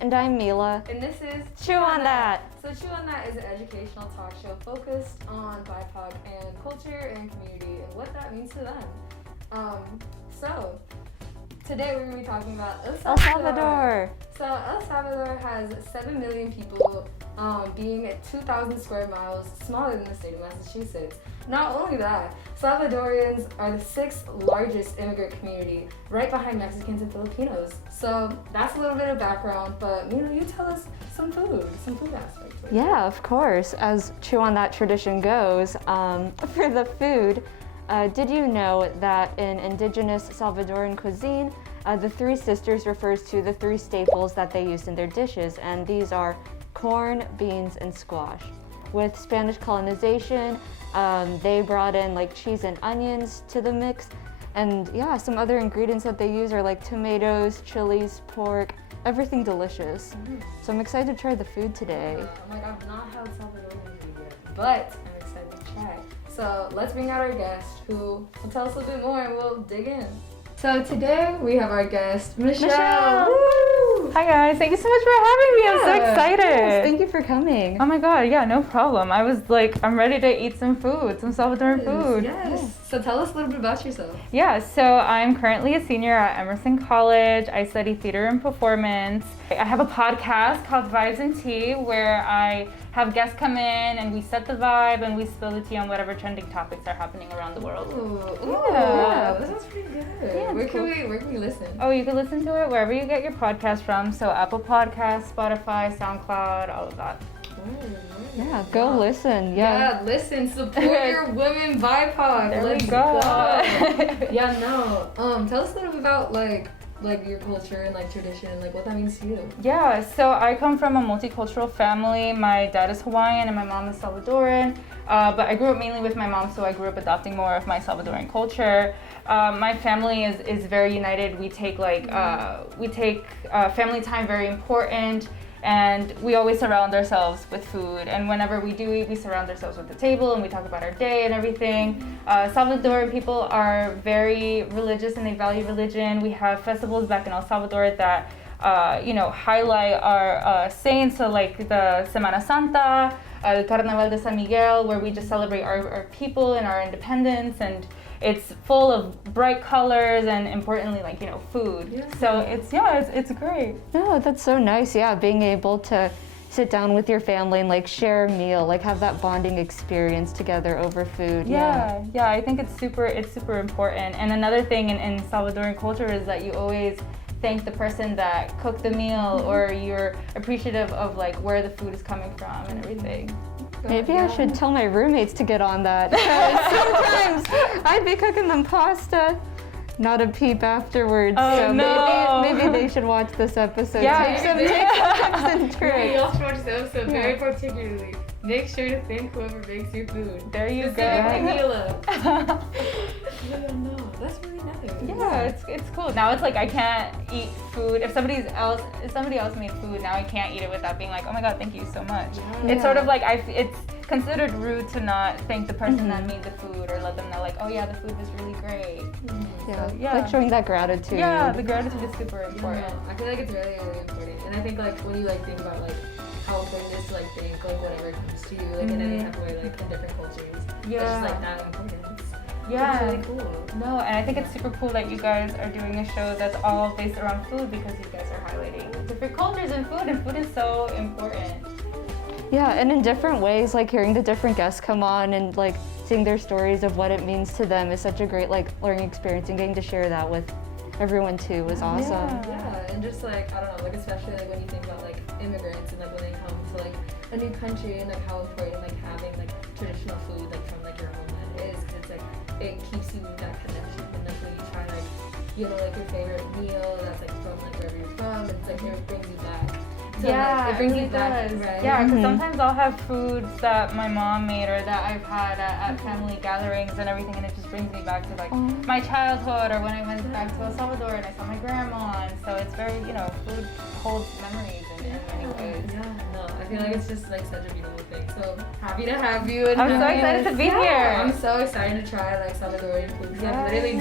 And I'm Mila. And this is Chew on That. So Chew on That is an educational talk show focused on BIPOC and culture and community and what that means to them. So today we're going to be talking about El Salvador. So El Salvador has 7 million people, being at 2,000 square miles, smaller than the state of Massachusetts. Not only that, Salvadorians are the 6th largest immigrant community, right behind Mexicans and Filipinos. So that's a little bit of background, but Mila, you tell us some food aspects. Yeah, of course. As Chew on That tradition goes, for the food, did you know that in indigenous Salvadoran cuisine, the Three Sisters refers to the 3 staples that they used in their dishes, and these are corn, beans, and squash. With Spanish colonization, they brought in like cheese and onions to the mix, and yeah, some other ingredients that they use are like tomatoes, chilies, pork, everything delicious. So I'm excited to try the food today. I've not had Salvadorian food yet, but I'm excited to try. So let's bring out our guest who will tell us a little bit more and we'll dig in. So today we have our guest, Michelle. Woo! Hi guys, thank you so much for having me. I'm so excited. Yes, thank you for coming. Oh my god, yeah, no problem. I was like, I'm ready to eat some food, some Salvadoran food. Yes. So tell us a little bit about yourself. Yeah, so I'm currently a senior at Emerson College. I study theater and performance. I have a podcast called Vibes and Tea where I have guests come in and we set the vibe and we spill the tea on whatever trending topics are happening around the world. Ooh, yeah. That sounds pretty good. Yeah, where can we listen? Oh, you can listen to it wherever you get your podcast from. So Apple Podcasts, Spotify, SoundCloud, all of that. Yeah, go listen. Yeah, listen, support your women BIPOC. There Let's we go. Yeah, no. Tell us a little bit about like your culture and like tradition and like what that means to you. Yeah, so I come from a multicultural family. My dad is Hawaiian and my mom is Salvadoran. But I grew up mainly with my mom, so I grew up adopting more of my Salvadoran culture. My family is very united. We take family time very important, and we always surround ourselves with food. And whenever we do eat, we surround ourselves with the table and we talk about our day and everything. Salvadoran people are very religious and they value religion. We have festivals back in El Salvador that highlight our saints, so like the Semana Santa, the Carnaval de San Miguel, where we just celebrate our people and our independence, and it's full of bright colors and importantly, food. Yeah. So it's great. No, that's so nice. Yeah, being able to sit down with your family and like share a meal, like have that bonding experience together over food. Yeah, I think it's super important. And another thing in Salvadoran culture is that you always thank the person that cooked the meal, or you're appreciative of like where the food is coming from and everything. Maybe I should tell my roommates to get on that. Sometimes I'd be cooking them pasta, not a peep afterwards. Oh, so no. maybe they should watch this episode. Yeah. Take some tips and tricks. You all should watch this episode very particularly. Make sure to thank whoever makes your food. There you go. Mila. No, that's really nice. Yeah, it's cool. Now it's like I can't eat food if somebody else made food. Now I can't eat it without being like, oh my god, thank you so much. Yeah. It's sort of like it's considered rude to not thank the person that made the food or let them know like, oh yeah, the food was really great. Like showing that gratitude. Yeah, the gratitude is super important. Yeah, I feel like it's really, really important. And I think like when you like think about like how important it is to like think like whatever comes to you, like in any type of way, like in different cultures. Yeah. It's just like that importance. Yeah. It's really cool. No, and I think it's super cool that you guys are doing a show that's all based around food because you guys are highlighting different cultures and food is so important. Yeah, and in different ways, like hearing the different guests come on and like seeing their stories of what it means to them is such a great like learning experience, and getting to share that with everyone too was awesome. Yeah, and just like, I don't know, like especially like when you think about like immigrants and like when they come to like a new country and like how important like having like traditional food like from like your homeland is, because it's like it keeps you in that connection, and like when you try like like your favorite meal that's like from like wherever you're from, it's like it brings you back. to Yeah, it brings really you back, does. right? Yeah, because sometimes I'll have foods that my mom made or that I've had at family gatherings and everything, and it just brings me back to like my childhood or when I went back to El Salvador and I saw my grandma. And so it's very, food holds memories in many ways. Yeah, no, I feel like it's just like such a beautiful thing. So happy to have you. And I'm so excited to be here. I'm so excited to try like Salvadorian food. I've literally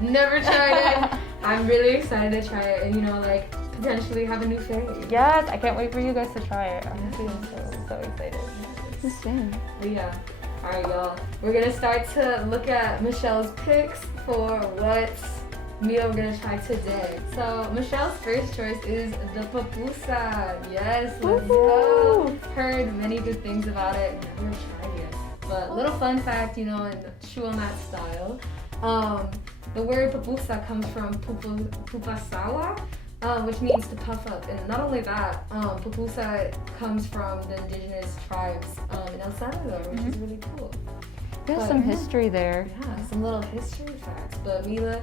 never tried it. I'm really excited to try it and like potentially have a new fave. Yes, I can't wait for you guys to try it. I'm feeling so excited. The same. But yeah. Alright y'all. We're gonna start to look at Michelle's picks for what meal we're gonna try today. So Michelle's first choice is the pupusa. Yes, let's go. Heard many good things about it. Never tried it. But little fun fact, and chew on that style. The word pupusa comes from pupasawa, which means to puff up. And not only that, pupusa comes from the indigenous tribes in El Salvador, which is really cool. There's some history there. Yeah, some little history facts. But Mila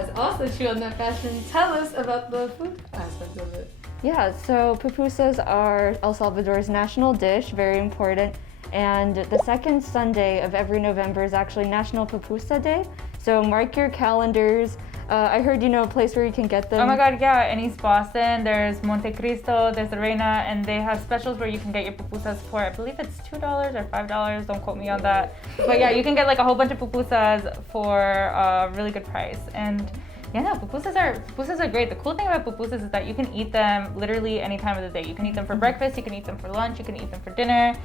is also true on that fashion. Tell us about the food aspect of it. Yeah, so pupusas are El Salvador's national dish, very important. And the second Sunday of every November is actually National Pupusa Day. So mark your calendars. I heard you know a place where you can get them. Oh my god, yeah, in East Boston, there's Monte Cristo, there's the Reina, and they have specials where you can get your pupusas for, I believe it's $2 or $5, don't quote me on that. But yeah, you can get like a whole bunch of pupusas for a really good price. And yeah, no, pupusas are great. The cool thing about pupusas is that you can eat them literally any time of the day. You can eat them for breakfast, you can eat them for lunch, you can eat them for dinner.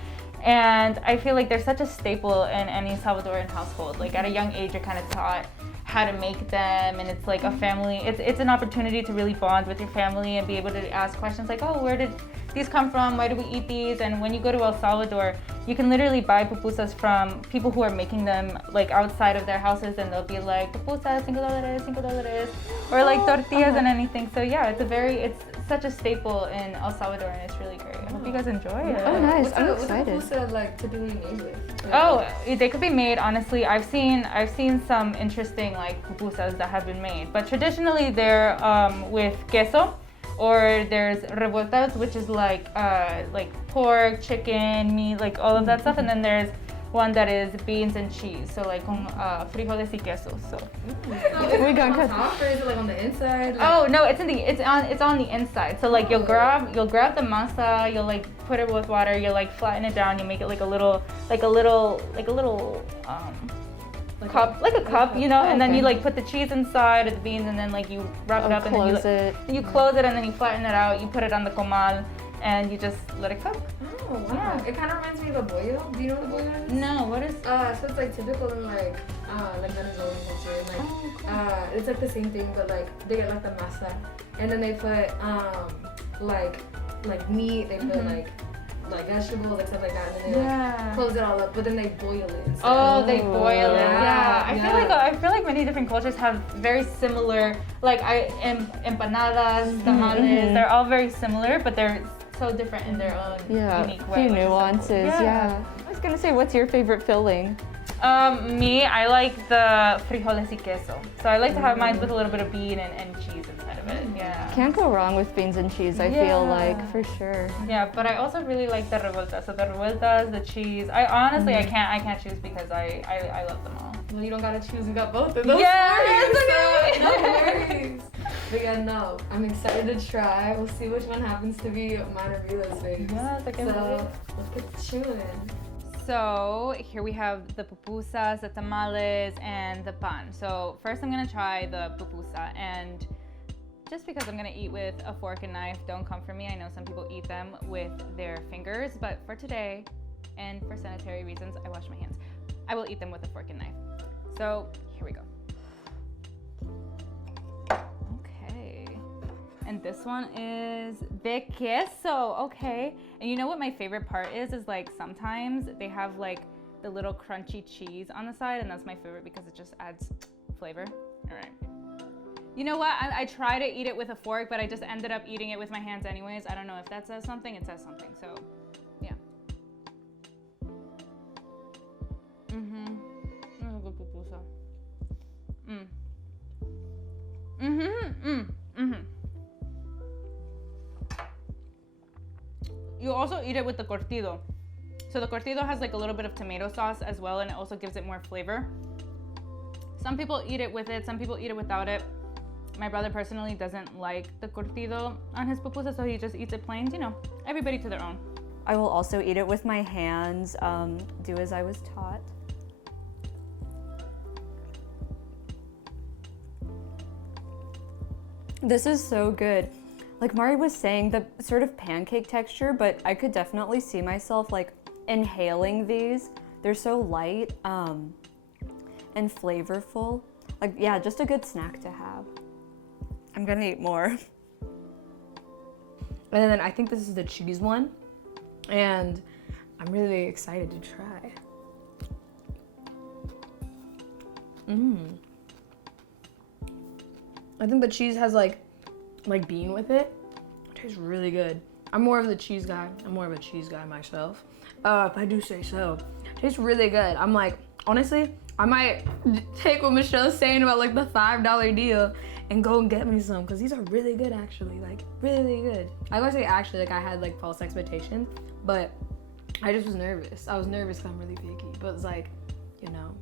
And I feel like they're such a staple in any Salvadoran household. Like at a young age, you're kind of taught how to make them, and it's like a family, it's an opportunity to really bond with your family and be able to ask questions like, oh, where did these come from? Why do we eat these? And when you go to El Salvador, you can literally buy pupusas from people who are making them like outside of their houses, and they'll be like, pupusa, $5, or like tortillas and anything. So yeah, it's such a staple in El Salvador, and it's really great. I hope you guys enjoy it. Oh, nice. I'm excited. What's the pupusa like typically made with? They could be made, honestly. I've seen some interesting like pupusas that have been made, but traditionally they're with queso, or there's revueltas, which is like pork, chicken, meat, like all of that stuff, and then there's one that is beans and cheese, so like con frijoles y queso. So we got on top, or is it like on the inside? Like... Oh no, it's on the inside. So like you'll grab the masa, you'll like put it with water, you'll like flatten it down, you make it like a little cup, and then you like put the cheese inside of the beans, and then like you wrap it up, and then you close it, and then you flatten it out, you put it on the comal, and you just let it cook. Oh wow! Yeah. It kind of reminds me of a bollo. Do you know what a bollo is? No, what is? So it's like typical in like Venezuelan culture. Like it's like the same thing, but like they get like the masa, and then they put like meat. They put like vegetables, like stuff like that, and then they close it all up. But then they boil it. Instead. Oh, they boil it. Yeah. I feel like many different cultures have very similar, like empanadas, tamales. They're all very similar, but they're so different in their own unique way. A few nuances. Yeah. I was gonna say, what's your favorite filling? Me, I like the frijoles y queso. So I like to have mine with a little bit of bean and cheese inside of it. Yeah. Can't go wrong with beans and cheese, I feel like, for sure. Yeah, but I also really like the revueltas. So the revueltas, the cheese. I honestly I can't choose because I love them all. Well, you don't gotta choose. We got both of those. Yes, no worries. But yeah, no, I'm excited to try. We'll see which one happens to be mine or Mila's face. Yes, I can't wait. Let's get chewing. So here we have the pupusas, the tamales, and the pan. So first I'm gonna try the pupusa, and just because I'm gonna eat with a fork and knife, don't come for me. I know some people eat them with their fingers, but for today, and for sanitary reasons, I wash my hands. I will eat them with a fork and knife. So here we go. And this one is de queso, okay. And you know what my favorite part is like sometimes they have like the little crunchy cheese on the side, and that's my favorite because it just adds flavor. All right. You know what, I try to eat it with a fork, but I just ended up eating it with my hands anyways. I don't know if that says something, it says something, so yeah. That's a good pupusa. also eat it with the curtido. So the curtido has like a little bit of tomato sauce as well, and it also gives it more flavor. Some people eat it with it, some people eat it without it. My brother personally doesn't like the curtido on his pupusa, so he just eats it plain. You know, everybody to their own. I will also eat it with my hands, do as I was taught. This is so good. Like Mari was saying, the sort of pancake texture, but I could definitely see myself like inhaling these. They're so light and flavorful. Like, yeah, just a good snack to have. I'm gonna eat more. And then I think this is the cheese one, and I'm really excited to try. I think the cheese has like bean with it. It tastes really good. I'm more of the cheese guy. I'm more of a cheese guy myself, if I do say so. It tastes really good. I'm like, honestly, I might take what Michelle's saying about like the $5 deal and go and get me some, because these are really good actually, like really good. I gotta say actually, like I had like false expectations, but I just was nervous. I was nervous because I'm really picky, but it's like, you know,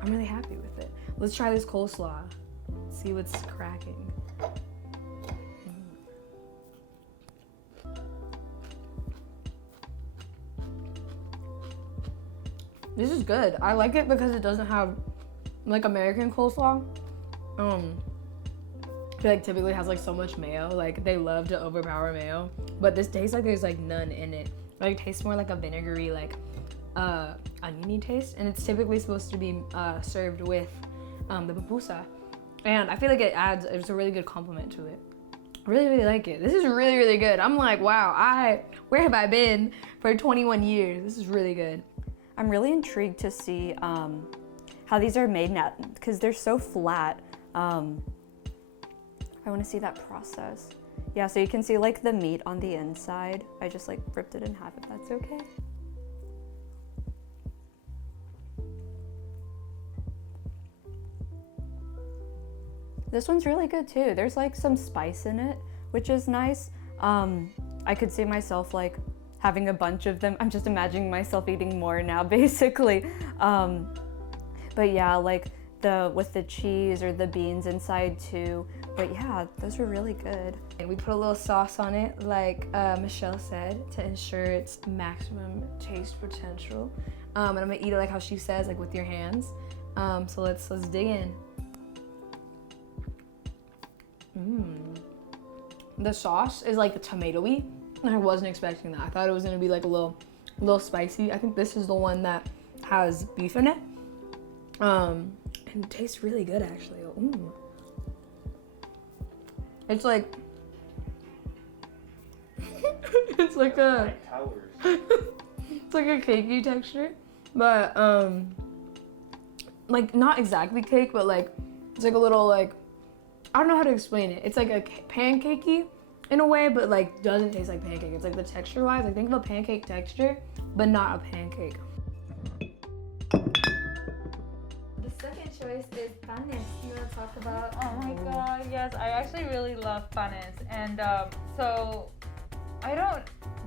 I'm really happy with it. Let's try this coleslaw, see what's cracking. This is good. I like it because it doesn't have like American coleslaw. I feel like typically has like so much mayo. Like they love to overpower mayo, but this tastes like there's like none in it. Like it tastes more like a vinegary, like oniony taste, and it's typically supposed to be served with the pupusa. And I feel like it's a really good compliment to it. I really, really like it. This is really, really good. I'm like, wow, where have I been for 21 years? This is really good. I'm really intrigued to see how these are made now, because they're so flat. I want to see that process. Yeah, so you can see like the meat on the inside. I just like ripped it in half, if that's okay. This one's really good too. There's like some spice in it, which is nice. I could see myself like having a bunch of them. I'm just imagining myself eating more now, basically. But yeah, like with the cheese or the beans inside too. But yeah, those were really good. And we put a little sauce on it, like Michelle said, to ensure its maximum taste potential. And I'm gonna eat it like how she says, like with your hands. So let's dig in. The sauce is like tomatoey. I wasn't expecting that. I thought it was gonna be like a little spicy. I think this is the one that has beef in it. And it tastes really good actually. Ooh. It's like it's like a it's like a cakey texture, but like not exactly cake, but like it's like a little like, I don't know how to explain it. It's like a pancakey in a way, but like doesn't taste like pancake. It's like the texture wise, like think of a pancake texture, but not a pancake. The second choice is panes. Do you want to talk about? Oh my god, yes, I actually really love panes. And so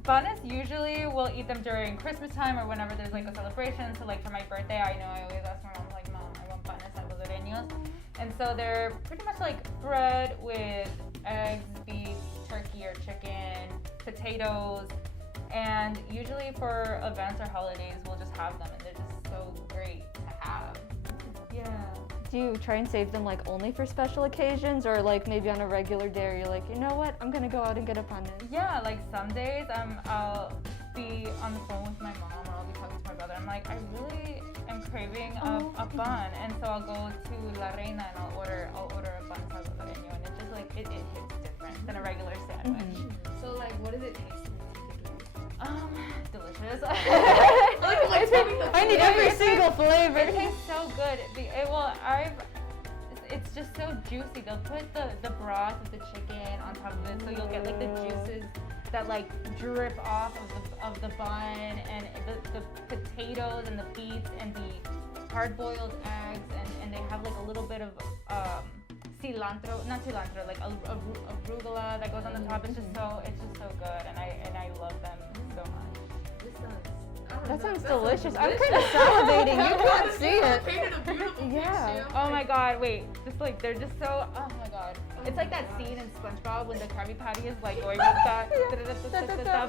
panes usually we'll eat them during Christmas time or whenever there's like a celebration. So like for my birthday, I know I always ask my mom, like, Mom, I want panes salvadoreños. And so they're pretty much like bread with eggs, beef, turkey or chicken, potatoes, and usually for events or holidays we'll just have them, and they're just so great to have. Yeah. Do you try and save them like only for special occasions, or like maybe on a regular day, or you're like, you know what, I'm gonna go out and get a panes? Yeah, like some days I'll be on the phone with my mom or I'll be talking to my brother. I'm like, I really am craving a bun, and so I'll go to La Reina and I'll order a bun salvadoreño, and it's just like it hits different than a regular sandwich. So like, what does it taste like? Delicious. I need every single flavor. It tastes so good. It's just so juicy. They'll put the broth of the chicken on top of it, so you'll get like the juices that like drip off of the bun, and the potatoes and the beets and the hard-boiled eggs, and they have like a little bit of cilantro, not cilantro, like arugula that goes on the top. It's just so good, and I love them so much. That sounds delicious. I'm kind of salivating. You can't see it. Painted a beautiful Yeah. picture. Oh my god, wait, just like they're just so, oh my god. It's like that scene in SpongeBob when the Krabby Patty is like going with that,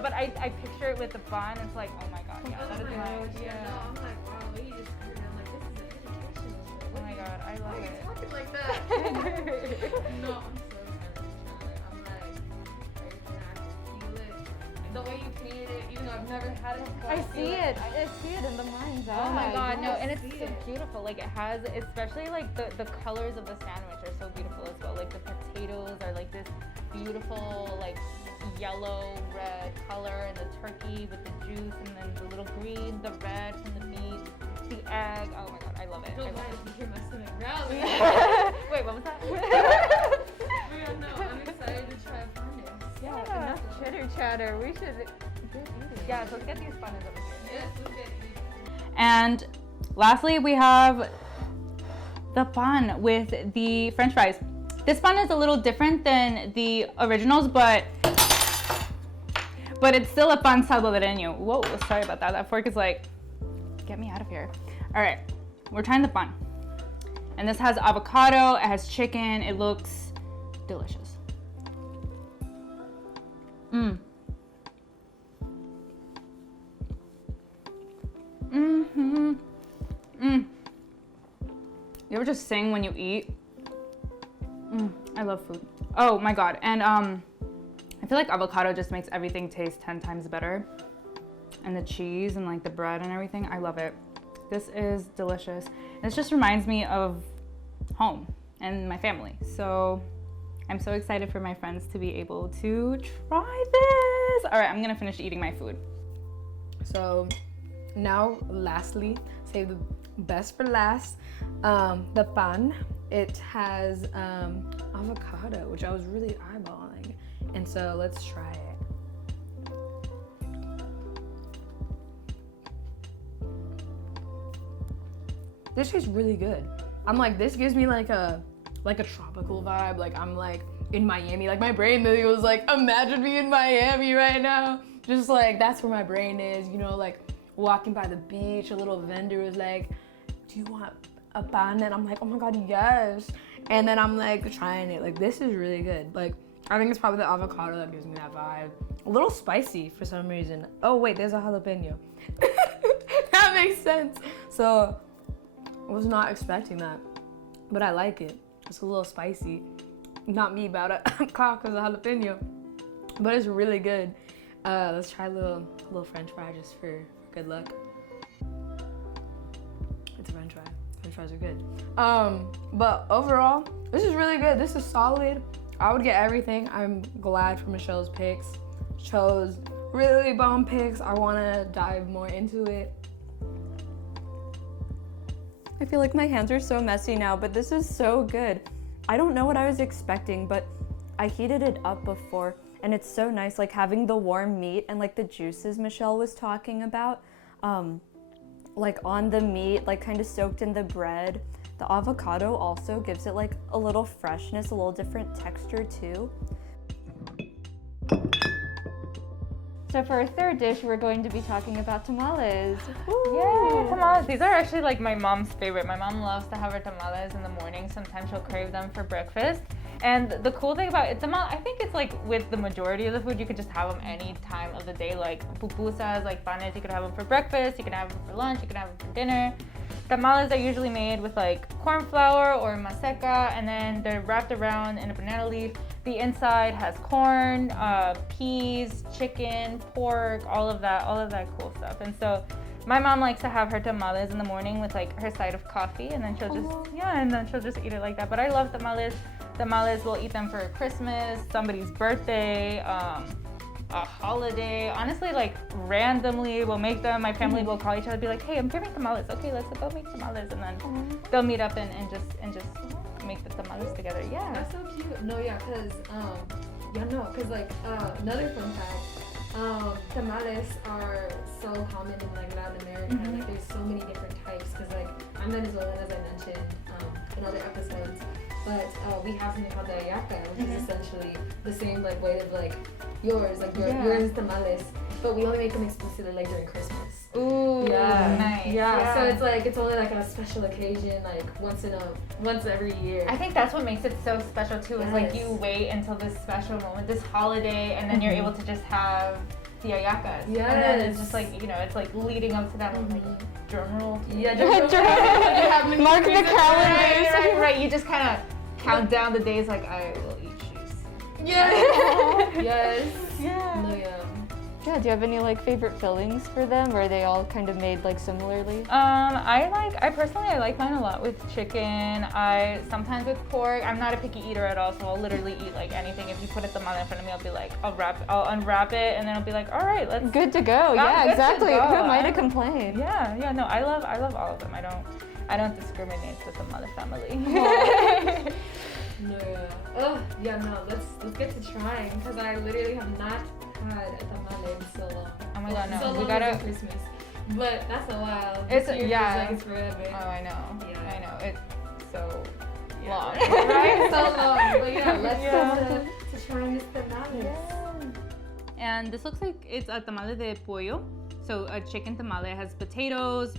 but I picture it with the bun. It's like, oh my god, yeah, that is my, Yeah. No, I'm like, wow, what you just heard. I'm like, this is an educational show. oh my god, I love Why are you it. talking like that? No, I'm so excited to try it. I'm like, are you gonna have to feel it? The way you painted it, even though I've never had it before. I see it. I see it in the mind's eye. Oh my god, no, and it's see so it. beautiful. Like it has, especially like the colors of the sandwich are so beautiful as well. Like the potatoes are like this beautiful like yellow red color, and the turkey with the juice, and then the little green, the red from the meat, the egg. Oh my god, I love it. I I feel love bad it. if you hear my stomach growling. Wait, what was that? Yeah, no, I'm excited to try Cardenas. Yeah, enough chitter chatter. We should get eating. Yeah, so let's get these buns over here. Yes, we'll get it. And lastly, we have the bun with the French fries. This bun is a little different than the originals, but it's still a bun salvadoreño. Whoa, sorry about that. That fork is like, get me out of here. All right, we're trying the bun. And this has avocado, it has chicken, it looks delicious. Mmm. Mm-hmm. Mm. You ever just sing when you eat? I love food. Oh my god, and I feel like avocado just makes everything taste 10 times better. And the cheese and like the bread and everything, I love it. This is delicious. This just reminds me of home and my family. So I'm so excited for my friends to be able to try this. All right, I'm gonna finish eating my food. So now, lastly, save the best for last. The pan. It has avocado, which I was really eyeballing, and so let's try it. This tastes really good. I'm like, this gives me like a tropical vibe. Like I'm like in Miami. Like my brain literally was like, imagine me in Miami right now. Just like that's where my brain is, you know, like walking by the beach, a little vendor was like, do you want a pan? And I'm like, oh my god, yes. And then I'm like trying it. Like this is really good. Like I think it's probably the avocado that gives me that vibe. A little spicy for some reason. Oh wait, there's a jalapeno. That makes sense. So I was not expecting that, but I like it. It's a little spicy. Not me about it, because of jalapeno, but it's really good. Let's try a little French fry just for good luck. It's a French fry. French fries are good. But overall, this is really good. This is solid. I would get everything. I'm glad for Michelle's picks. Chose really bomb picks. I want to dive more into it. I feel like my hands are so messy now, but this is so good. I don't know what I was expecting, but I heated it up before, and it's so nice, like having the warm meat and like the juices Michelle was talking about, like on the meat, like kind of soaked in the bread. The avocado also gives it like a little freshness, a little different texture too. So for our third dish, we're going to be talking about tamales. Yay, tamales. These are actually like my mom's favorite. My mom loves to have her tamales in the morning. Sometimes she'll crave them for breakfast. And the cool thing about it, I think it's like with the majority of the food, you could just have them any time of the day. Like pupusas, like panes, you could have them for breakfast, you can have them for lunch, you can have them for dinner. Tamales are usually made with like corn flour or maseca, and then they're wrapped around in a banana leaf. The inside has corn, peas, chicken, pork, all of that cool stuff. And so my mom likes to have her tamales in the morning with like her side of coffee, and then she'll just eat it like that. But I love tamales. Tamales, we'll eat them for Christmas, somebody's birthday, a holiday. Honestly, like randomly we'll make them. My family will call each other and be like, hey, I'm craving tamales. Okay, let's go make tamales. And then they'll meet up and just make the tamales together. Yeah. That's so cute. No, yeah, cause like another fun fact, tamales are so common in like Latin America. Like there's so many different types. Cause like I'm Venezuelan, as I mentioned in other episodes. but we have something called the ayaca, which is essentially the same like way of like yours, like yours is tamales, but we only make them exclusively like during Christmas. Ooh, nice. Yeah, so it's like, it's only like a special occasion, like once every year. I think that's what makes it so special too, is like you wait until this special moment, this holiday, and then you're able to just have the ayacas. Yes. And then it's just like, you know, it's like leading up to that, like, drum roll. Yeah, drum roll. Mark the calendars. Right. You just kind of count down the days like, I will eat shoes. Yes. Yes. Yeah. No, yeah. Yeah, do you have any like favorite fillings for them, or are they all kind of made like similarly? I personally like mine a lot with chicken. I sometimes with pork. I'm not a picky eater at all, so I'll literally eat like anything. If you put a tamale in front of me, I'll be like, I'll unwrap it, and then I'll be like, all right, let's. Good to go. Yeah, good to exactly. go. Who am I to complain? Yeah. No, I love all of them. I don't discriminate with the mother family. No, yeah. Oh, yeah, no. Let's get to trying, because I literally have not had a tamale in so long. Oh my god, no. So long We gotta. as Christmas. But that's a while. It's This year yeah. feels like it's forever. Oh, I know. Yeah. I know. It's so long. Right? So long. But yeah, let's Yeah. to try this tamale. And this looks like it's a tamale de pollo. So a chicken tamale. It has potatoes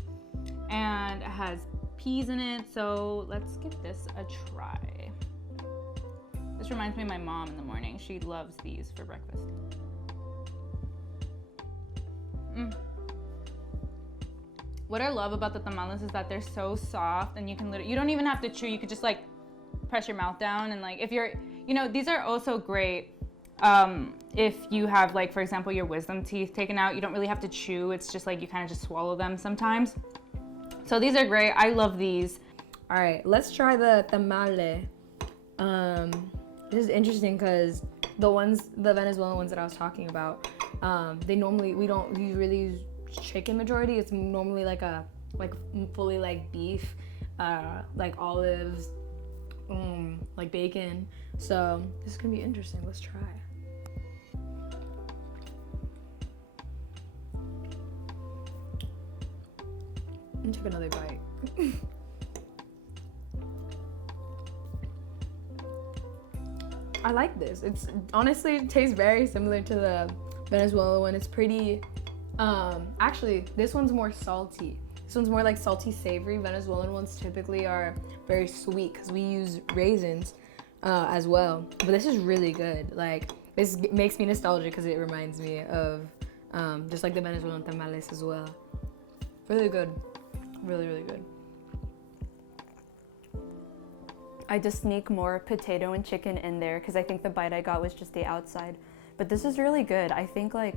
and it has peas in it. So let's give this a try. This reminds me of my mom in the morning. She loves these for breakfast. What I love about the tamales is that they're so soft, and you can you don't even have to chew. You could just like press your mouth down, and like if you're, you know, these are also great if you have, like, for example, your wisdom teeth taken out. You don't really have to chew. It's just like you kind of just swallow them sometimes. So these are great. I love these. All right, let's try the tamale. This is interesting because the Venezuelan ones that I was talking about, we really use chicken majority. It's normally like fully like beef, like olives, like bacon. So this is gonna be interesting. Let's try. Let me take another bite. I like this. It's honestly, it tastes very similar to the Venezuela one. It's pretty, actually, this one's more salty. This one's more like salty savory. Venezuelan ones typically are very sweet because we use raisins as well. But this is really good. Like, this makes me nostalgic because it reminds me of just like the Venezuelan tamales as well. Really good. Really, really good. I just sneak more potato and chicken in there because I think the bite I got was just the outside. But this is really good. I think like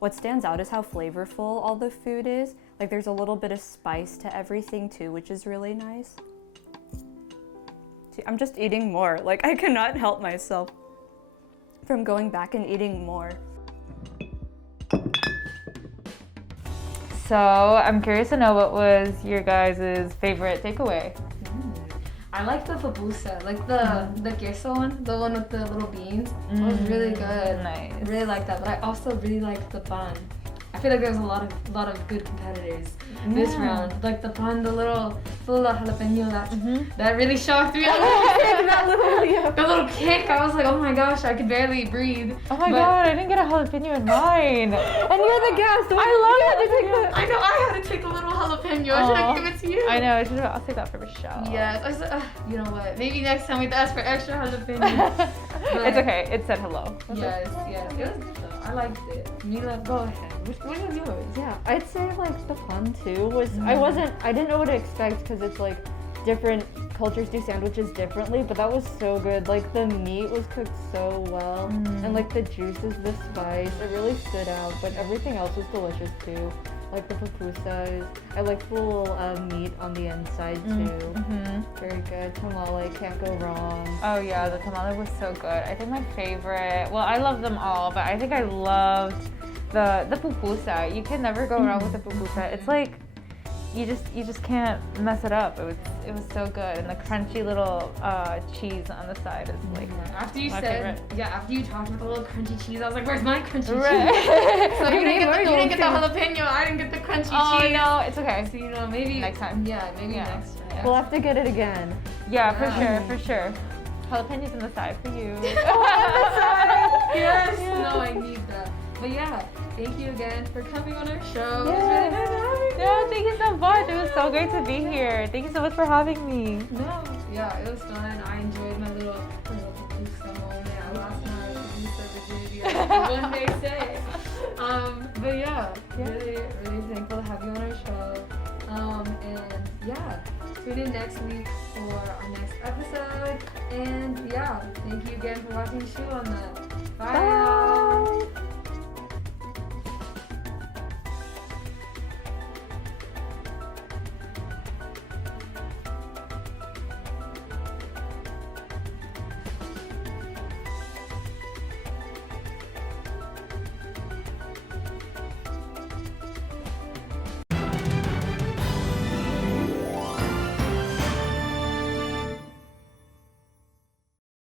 what stands out is how flavorful all the food is. Like there's a little bit of spice to everything too, which is really nice. See, I'm just eating more. Like I cannot help myself from going back and eating more. So I'm curious to know, what was your guys' favorite takeaway? I like the pupusa, like the queso one, the one with the little beans. It was really good. Nice. I really like that, but I also really liked the pan. I feel like there's a lot of good competitors this round. Like the pan, the little jalapeno, that really shocked me. The little kick, I was like, oh my gosh, I could barely breathe. Oh my god, I didn't get a jalapeno in mine. And you're the guest. I love it. I know, I had to take a little jalapeno. I should have given it to you. I know, I'll take that for Michelle. Yes, I said, you know what? Maybe next time we have to ask for extra jalapeno. It's okay, it said hello. Yes, it was good though. I liked it. Mila, go ahead. Which was yours? Yeah, I'd say like the fun too was I didn't know what to expect because it's like different cultures do sandwiches differently, but that was so good. Like the meat was cooked so well, and like the juices, the spice, it really stood out. But everything else was delicious too. Like the pupusas, I like the little meat on the inside too. Very good. Tamale, can't go wrong. Oh yeah, the tamale was so good. I think my favorite, well, I love them all, but I think I loved the pupusa. You can never go wrong with the pupusa. It's like, you just can't mess it up. It was so good, and the crunchy little cheese on the side is like After you my said, favorite. after you talked about the little crunchy cheese, I was like, where's my crunchy Right. cheese? So you didn't Where get the you jalapeno, I didn't get the crunchy Oh cheese. no, it's okay. So, you know, maybe Next time. Yeah, maybe Yeah. next time. We'll have to get it again. Yeah, Yeah. for sure. Jalapenos on the side for you. Yes. Yeah. No, I need that. But yeah, thank you again for coming on our show. It was Yeah. really nice having you. Yeah, thank you so much. It was so great to be here. Thank you so much for having me. No, yeah, it was fun. I enjoyed my little Pusa moment. I lost my Pusa virginity. One day say. But yeah, really, really thankful to have you on our show. And yeah, tune in next week for our next episode. And yeah, thank you again for watching Shoe on the. Bye.